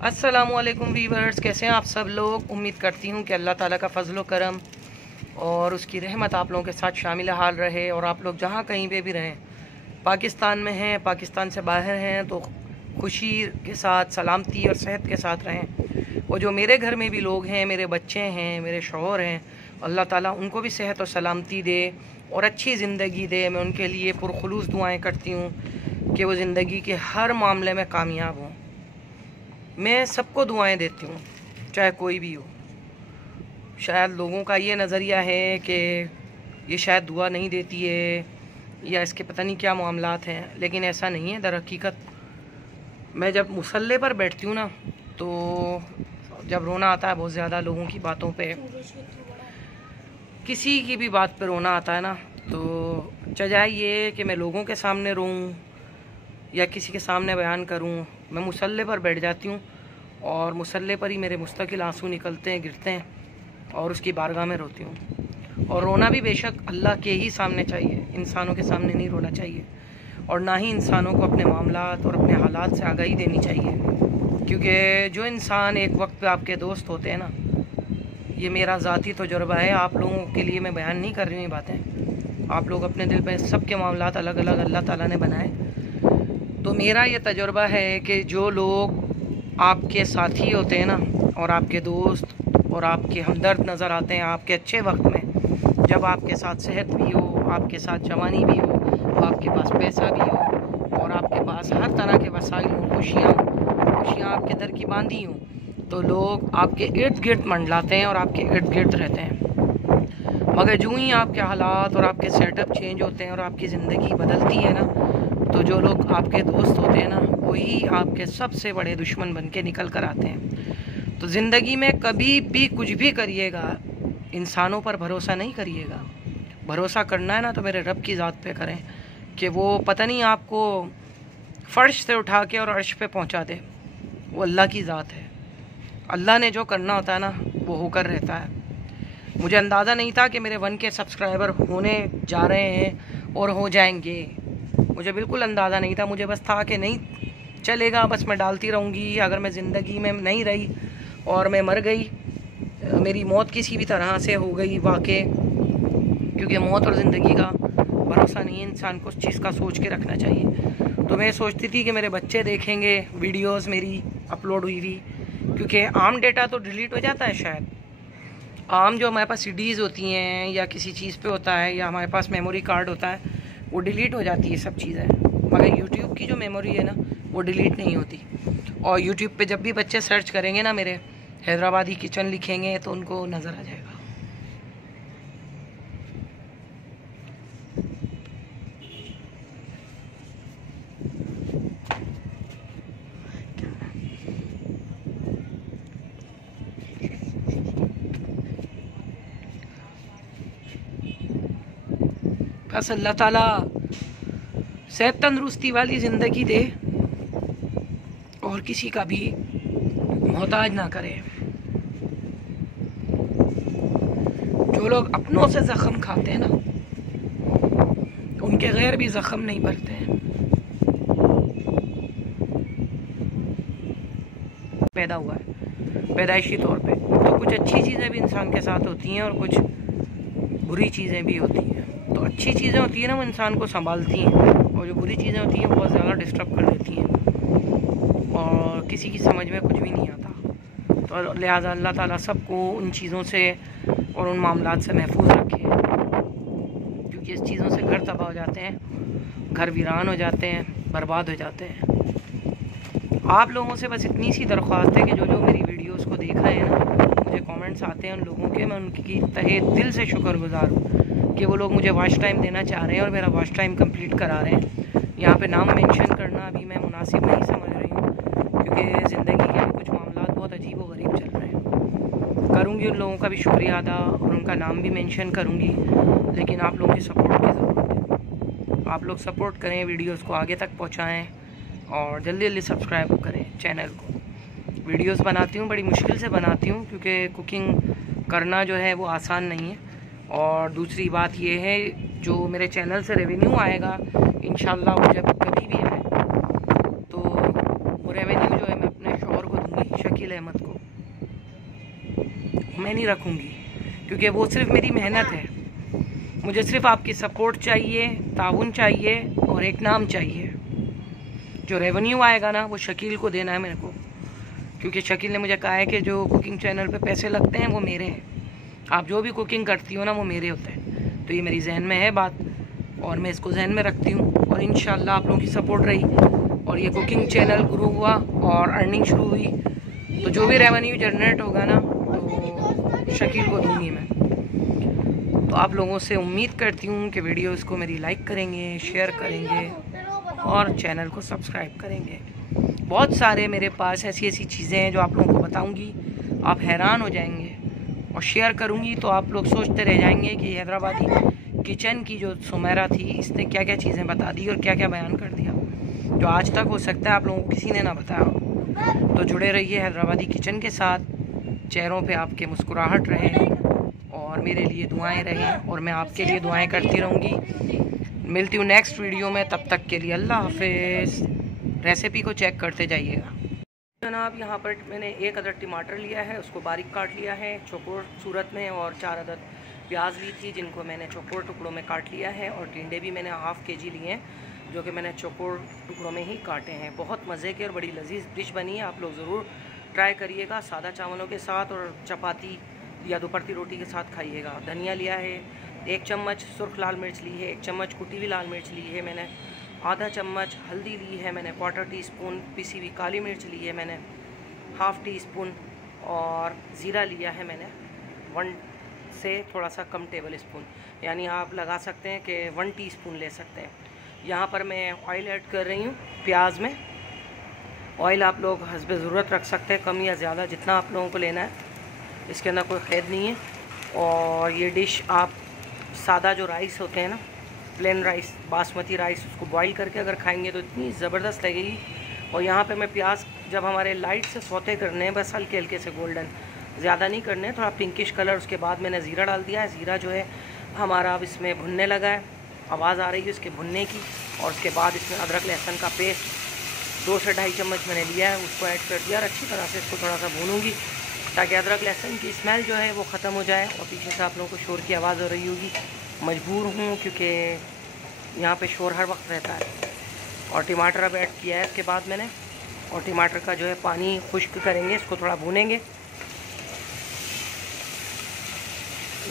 अस्सलामुअलैकुम वीवर्स, कैसे हैं आप सब लोग। उम्मीद करती हूँ कि अल्लाह ताला का फजल करम और उसकी रहमत आप लोगों के साथ शामिल हाल रहे। और आप लोग जहाँ कहीं पे भी रहें, पाकिस्तान में हैं, पाकिस्तान से बाहर हैं, तो खुशी के साथ, सलामती और सेहत के साथ रहें। और जो मेरे घर में भी लोग हैं, मेरे बच्चे हैं, मेरे शौहर हैं, अल्लाह ताला उनको भी सेहत और सलामती दे और अच्छी ज़िंदगी दे। मैं उनके लिए पुरखुलूस दुआएँ करती हूँ कि वो ज़िंदगी के हर मामले में कामयाब हों। मैं सबको दुआएं देती हूँ, चाहे कोई भी हो। शायद लोगों का ये नज़रिया है कि ये शायद दुआ नहीं देती है या इसके पता नहीं क्या मामलात हैं, लेकिन ऐसा नहीं है। दर हकीकत मैं जब मुसल्ले पर बैठती हूँ ना, तो जब रोना आता है बहुत ज़्यादा लोगों की बातों पे, किसी की भी बात पे रोना आता है ना, तो चाहे ये कि मैं लोगों के सामने रोऊं या किसी के सामने बयान करूं, मैं मुसल्ले पर बैठ जाती हूं और मुसल्ले पर ही मेरे मुस्तकिल आंसू निकलते हैं, गिरते हैं और उसकी बारगाह में रोती हूं। और रोना भी बेशक अल्लाह के ही सामने चाहिए, इंसानों के सामने नहीं रोना चाहिए। और ना ही इंसानों को अपने मामलात और अपने हालात से आगाही देनी चाहिए, क्योंकि जो इंसान एक वक्त पे आपके दोस्त होते हैं ना, ये मेरा ज़ाती तजुर्बा है, आप लोगों के लिए मैं बयान नहीं कर रही हूँ ये बातें। आप लोग अपने दिल पे सबके मामलात अलग अलग अल्लाह ताला ने बनाए। तो मेरा ये तजुर्बा है कि जो लोग आपके साथी होते हैं ना, और आपके दोस्त और आपके हमदर्द नज़र आते हैं आपके अच्छे वक्त में, जब आपके साथ सेहत भी हो, आपके साथ जवानी भी हो, आपके पास पैसा भी हो और आपके पास हर तरह के वसाइल हों, खुशियाँ आपके दर की बांधी हों, तो लोग आपके इर्द गिर्द मंडलाते हैं और आपके इर्द गिर्द रहते हैं। मगर जो ही आपके हालात और आपके सेटअप चेंज होते हैं और आपकी ज़िंदगी बदलती है ना, तो जो लोग आपके दोस्त होते हैं ना, वही आपके सबसे बड़े दुश्मन बन के निकल कर आते हैं। तो ज़िंदगी में कभी भी कुछ भी करिएगा, इंसानों पर भरोसा नहीं करिएगा। भरोसा करना है ना तो मेरे रब की ज़ात पे करें कि वो पता नहीं आपको फ़र्श से उठा के और अर्श पे पहुंचा दे। वो अल्लाह की ज़ात है। अल्लाह ने जो करना होता है ना, वो होकर रहता है। मुझे अंदाज़ा नहीं था कि मेरे 1K सब्सक्राइबर होने जा रहे हैं और हो जाएंगे। मुझे बिल्कुल अंदाज़ा नहीं था। मुझे बस था कि नहीं चलेगा, बस मैं डालती रहूँगी। अगर मैं ज़िंदगी में नहीं रही और मैं मर गई, मेरी मौत किसी भी तरह से हो गई वाक़ई, क्योंकि मौत और ज़िंदगी का भरोसा नहीं है, इंसान को उस चीज़ का सोच के रखना चाहिए। तो मैं सोचती थी कि मेरे बच्चे देखेंगे वीडियोस मेरी अपलोड हुई हुई, क्योंकि आम डेटा तो डिलीट हो जाता है। शायद आम जो हमारे पास सीडीज़ होती हैं या किसी चीज़ पे होता है या हमारे पास मेमोरी कार्ड होता है, वो डिलीट हो जाती है सब चीज़ें। मगर यूट्यूब की जो मेमोरी है ना, वो डिलीट नहीं होती। और यूट्यूब पे जब भी बच्चे सर्च करेंगे ना, मेरे हैदराबादी किचन लिखेंगे तो उनको नज़र आ जाएगा। बस अल्लाह ताला सेहत तंदरुस्ती वाली ज़िंदगी दे और किसी का भी मोहताज ना करे। जो लोग अपनों से ज़ख्म खाते हैं ना, उनके गैर भी ज़ख्म नहीं भरते हैं। पैदा हुआ है पैदाइशी तौर पे, तो कुछ अच्छी चीज़ें भी इंसान के साथ होती हैं और कुछ बुरी चीज़ें भी होती हैं। तो अच्छी चीज़ें होती हैं ना, वो इंसान को संभालती हैं, और जो बुरी चीज़ें होती हैं बहुत ज़्यादा डिस्टर्ब कर देती हैं और किसी की समझ में कुछ भी नहीं आता। तो लिहाजा अल्लाह ताला सबको उन चीज़ों से और उन मामलात से महफूज रखे, क्योंकि इस चीज़ों से घर तबाह हो जाते हैं, घर वीरान हो जाते हैं, बर्बाद हो जाते हैं। आप लोगों से बस इतनी सी दरख्वास्त है कि जो जो मेरी वीडियोस को देख रहे हैं ना, मुझे कमेंट्स आते हैं उन लोगों के, मैं उनकी तहे दिल से शुक्रगुजार हूँ कि वो लोग मुझे वॉच टाइम देना चाह रहे हैं और मेरा वॉच टाइम कंप्लीट करा रहे हैं। यहाँ पे नाम मेंशन करना अभी मैं मुनासिब नहीं समझ रही हूँ, क्योंकि ज़िंदगी के भी कुछ मामलात बहुत अजीब व गरीब चल रहे हैं। करूँगी उन लोगों का भी शुक्रिया अदा और उनका नाम भी मेंशन करूँगी, लेकिन आप लोगों की सपोर्ट की ज़रूरत है। आप लोग सपोर्ट करें, वीडियोज़ को आगे तक पहुँचाएँ और जल्दी जल्दी सब्सक्राइब करें चैनल को। वीडियोस बनाती हूँ, बड़ी मुश्किल से बनाती हूँ, क्योंकि कुकिंग करना जो है वो आसान नहीं है। और दूसरी बात ये है, जो मेरे चैनल से रेवेन्यू आएगा इंशाल्लाह, वो जब कभी भी आए तो वो रेवेन्यू जो है मैं अपने शौहर को दूँगी। अहमद को, मैं नहीं रखूँगी, क्योंकि वो सिर्फ मेरी मेहनत है। मुझे सिर्फ आपकी सपोर्ट चाहिए, ताउन चाहिए और एक नाम चाहिए। जो रेवेन्यू आएगा ना वो शकील को देना है मेरे को, क्योंकि शकील ने मुझे कहा है कि जो कुकिंग चैनल पे पैसे लगते हैं वो मेरे हैं। आप जो भी कुकिंग करती हो ना वो मेरे होते हैं। तो ये मेरी जहन में है बात और मैं इसको जहन में रखती हूँ, और इंशाल्लाह आप लोगों की सपोर्ट रही और ये कुकिंग चैनल ग्रो हुआ और अर्निंग शुरू हुई, तो जो भी रेवेन्यू जनरेट होगा ना तो शकील को दूँगी मैं। तो आप लोगों से उम्मीद करती हूँ कि वीडियो इसको मेरी लाइक करेंगे, शेयर करेंगे और चैनल को सब्सक्राइब करेंगे। बहुत सारे मेरे पास ऐसी ऐसी चीज़ें हैं जो आप लोगों को बताऊँगी, आप हैरान हो जाएंगे, और शेयर करूँगी तो आप लोग सोचते रह जाएंगे कि हैदराबादी किचन की जो सुमेरा थी इसने क्या क्या चीज़ें बता दी और क्या क्या बयान कर दिया, जो आज तक हो सकता है आप लोगों को किसी ने ना बताया हो। तो जुड़े रहिए हैदराबादी किचन के साथ, चेहरों पे आपके मुस्कुराहट रहे और मेरे लिए दुआएं रहें, और मैं आपके लिए दुआएं करती रहूँगी। मिलती हूँ नेक्स्ट वीडियो में, तब तक के लिए अल्लाह हाफिज़। रेसिपी को चेक करते जाइएगा जनाब। यहाँ पर मैंने 1 अदद टमाटर लिया है, उसको बारीक काट लिया है चौकोर सूरत में, और 4 अदद प्याज ली थी जिनको मैंने चौकोर टुकड़ों में काट लिया है, और टिंडे भी मैंने ½ kg लिए हैं जो कि मैंने चौकोर टुकड़ों में ही काटे हैं। बहुत मज़े की और बड़ी लजीज डिश बनी है, आप लोग ज़रूर ट्राई करिएगा। सादा चावलों के साथ और चपाती या दोपहर रोटी के साथ खाइएगा। धनिया लिया है 1 चम्मच, सुर्ख लाल मिर्च ली है 1 चम्मच, कुटी हुई लाल मिर्च ली है मैंने आधा चम्मच, हल्दी ली है मैंने 1/4 टीस्पून, पिसी हुई काली मिर्च ली है मैंने ½ टीस्पून, और ज़ीरा लिया है मैंने 1 से थोड़ा सा कम टेबल स्पून, यानी आप लगा सकते हैं कि 1 टीस्पून ले सकते हैं। यहाँ पर मैं ऑयल ऐड कर रही हूँ प्याज में। ऑयल आप लोग हस्बे ज़रूरत रख सकते हैं, कम या ज़्यादा जितना आप लोगों को लेना है, इसके अंदर कोई क़ैद नहीं है। और ये डिश आप सादा जो राइस होते हैं ना, प्लेन राइस, बासमती राइस, उसको बॉईल करके अगर खाएंगे तो इतनी ज़बरदस्त लगेगी। और यहाँ पे मैं प्याज जब हमारे लाइट से सौते करने हैं, बस हल्के हल्के से गोल्डन, ज़्यादा नहीं करने हैं, थोड़ा पिंकिश कलर। उसके बाद मैंने ज़ीरा डाल दिया है। ज़ीरा जो है हमारा अब इसमें भुनने लगा है, आवाज़ आ रही है उसके भुनने की। और उसके बाद इसमें अदरक लहसुन का पेस्ट 2 से 2.5 चम्मच मैंने लिया है, उसको ऐड कर दिया और अच्छी तरह से इसको थोड़ा सा भूनूंगी ताकि अदरक लहसुन की स्मेल जो है वो ख़त्म हो जाए। और पीछे से आप लोगों को शोर की आवाज़ हो रही होगी, मजबूर हूँ क्योंकि यहाँ पे शोर हर वक्त रहता है। और टमाटर अब ऐड किया है इसके बाद मैंने, और टमाटर का जो है पानी खुश्क करेंगे, इसको थोड़ा भूनेंगे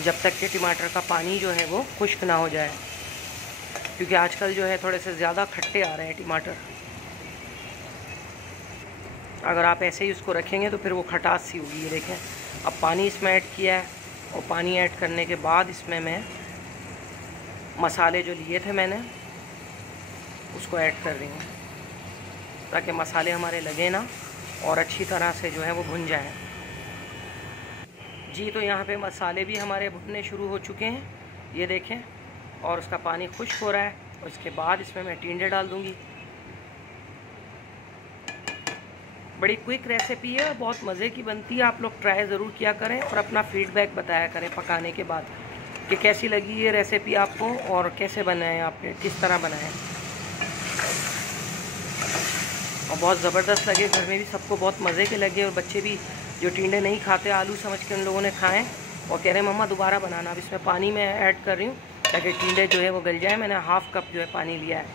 जब तक कि टमाटर का पानी जो है वो खुश्क ना हो जाए, क्योंकि आजकल जो है थोड़े से ज़्यादा खट्टे आ रहे हैं टमाटर। अगर आप ऐसे ही उसको रखेंगे तो फिर वो खटास सी होगी। ये देखें, अब पानी इसमें ऐड किया है, और पानी ऐड करने के बाद इसमें मैं मसाले जो लिए थे मैंने उसको ऐड कर रही हूँ ताकि मसाले हमारे लगे ना और अच्छी तरह से जो है वो भुन जाए। जी, तो यहाँ पे मसाले भी हमारे भुनने शुरू हो चुके हैं, ये देखें, और उसका पानी खुश्क हो रहा है। और इसके बाद इसमें मैं टिंडे डाल दूँगी। बड़ी क्विक रेसिपी है और बहुत मज़े की बनती है, आप लोग ट्राई ज़रूर किया करें और अपना फीडबैक बताया करें पकाने के बाद कि कैसी लगी ये रेसिपी आपको और कैसे बनाएं आपने, किस तरह बनाएं। और बहुत ज़बरदस्त लगे, घर में भी सबको बहुत मज़े के लगे, और बच्चे भी जो टिंडे नहीं खाते आलू समझ के उन लोगों ने खाएं और कह रहे हैं मम्मा दोबारा बनाना। अब इसमें पानी मैं ऐड कर रही हूँ ताकि टिंडे जो है वो गल जाए। मैंने ½ कप जो है पानी लिया है,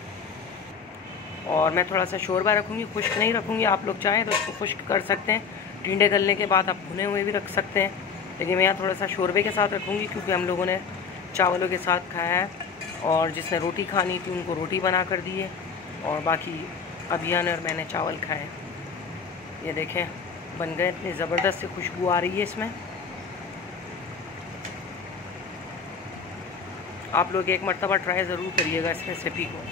और मैं थोड़ा सा शोरबा रखूँगी, खुश्क नहीं रखूँगी। आप लोग चाहें तो इसको खुश्क कर सकते हैं, टिंडे गलने के बाद आप भुने हुए भी रख सकते हैं, लेकिन मैं यहाँ थोड़ा सा शोरबे के साथ रखूँगी क्योंकि हम लोगों ने चावलों के साथ खाया है, और जिसने रोटी खानी थी उनको रोटी बना कर दी है, और बाकी अभियान और मैंने चावल खाए। ये देखें बन गए, इतनी ज़बरदस्त से खुशबू आ रही है इसमें। आप लोग एक मरतबा ट्राई ज़रूर करिएगा इस रेसिपी को।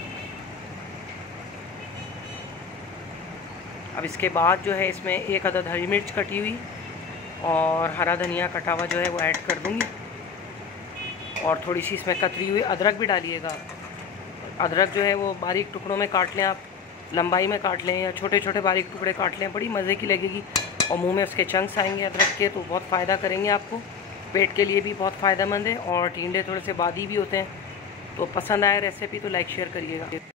अब इसके बाद जो है इसमें 1 अदद हरी मिर्च कटी हुई और हरा धनिया कटा हुआ जो है वो ऐड कर दूँगी, और थोड़ी सी इसमें कतरी हुई अदरक भी डालिएगा। अदरक जो है वो बारीक टुकड़ों में काट लें, आप लंबाई में काट लें या छोटे छोटे बारीक टुकड़े काट लें, बड़ी मज़े की लगेगी। और मुंह में उसके चंक्स आएंगे अदरक के, तो बहुत फ़ायदा करेंगे आपको, पेट के लिए भी बहुत फ़ायदेमंद है। और टिंडे थोड़े से बादी भी होते हैं, तो पसंद आए रेसिपी तो लाइक शेयर करिएगा।